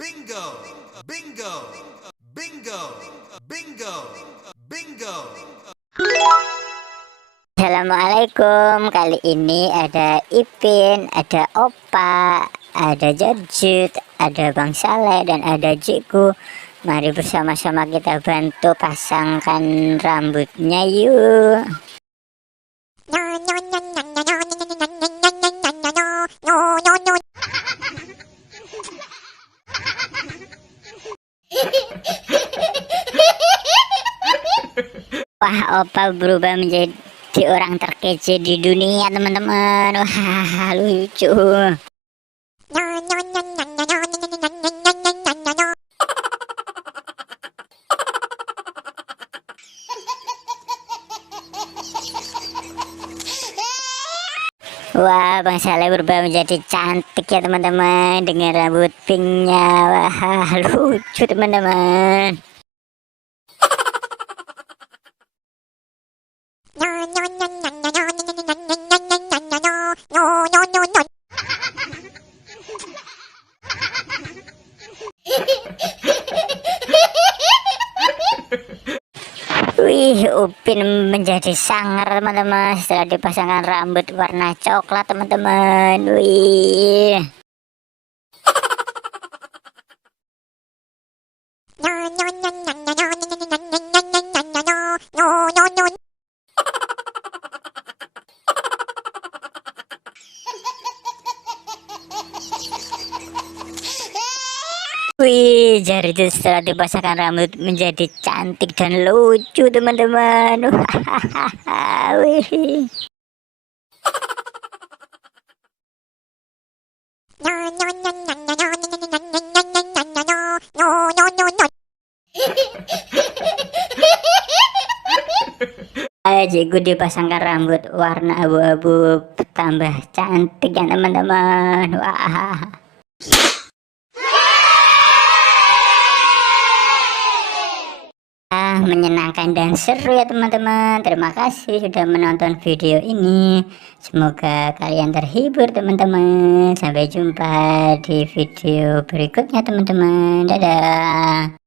Bingo! Bingo! Bingo! Bingo! Bingo! Assalamualaikum. Kali ini ada Ipin, ada Opa, ada Jajut, ada Bang Saleh, dan ada Jiku. Mari bersama-sama kita bantu pasangkan rambutnya yuk. Wah, Opa berubah menjadi orang terkece di dunia, teman-teman. Wah, lucu. Wah, Bang Saleh berubah menjadi cantik ya, teman-teman, dengan rambut pinknya. Wah, lucu, teman-teman. Wih, Upin menjadi sangar, teman-teman, setelah dipasangkan rambut warna coklat, teman-teman. Wih. Wih, jari itu setelah dipasangkan rambut menjadi cantik dan lucu, teman-teman. Wih. Jiku dipasangkan rambut warna abu-abu, tambah cantik ya, teman-teman. Wah. Menyenangkan dan seru ya, teman-teman. Terima kasih sudah menonton video ini. Semoga kalian terhibur, teman-teman. Sampai jumpa di video berikutnya, teman-teman. Dadah.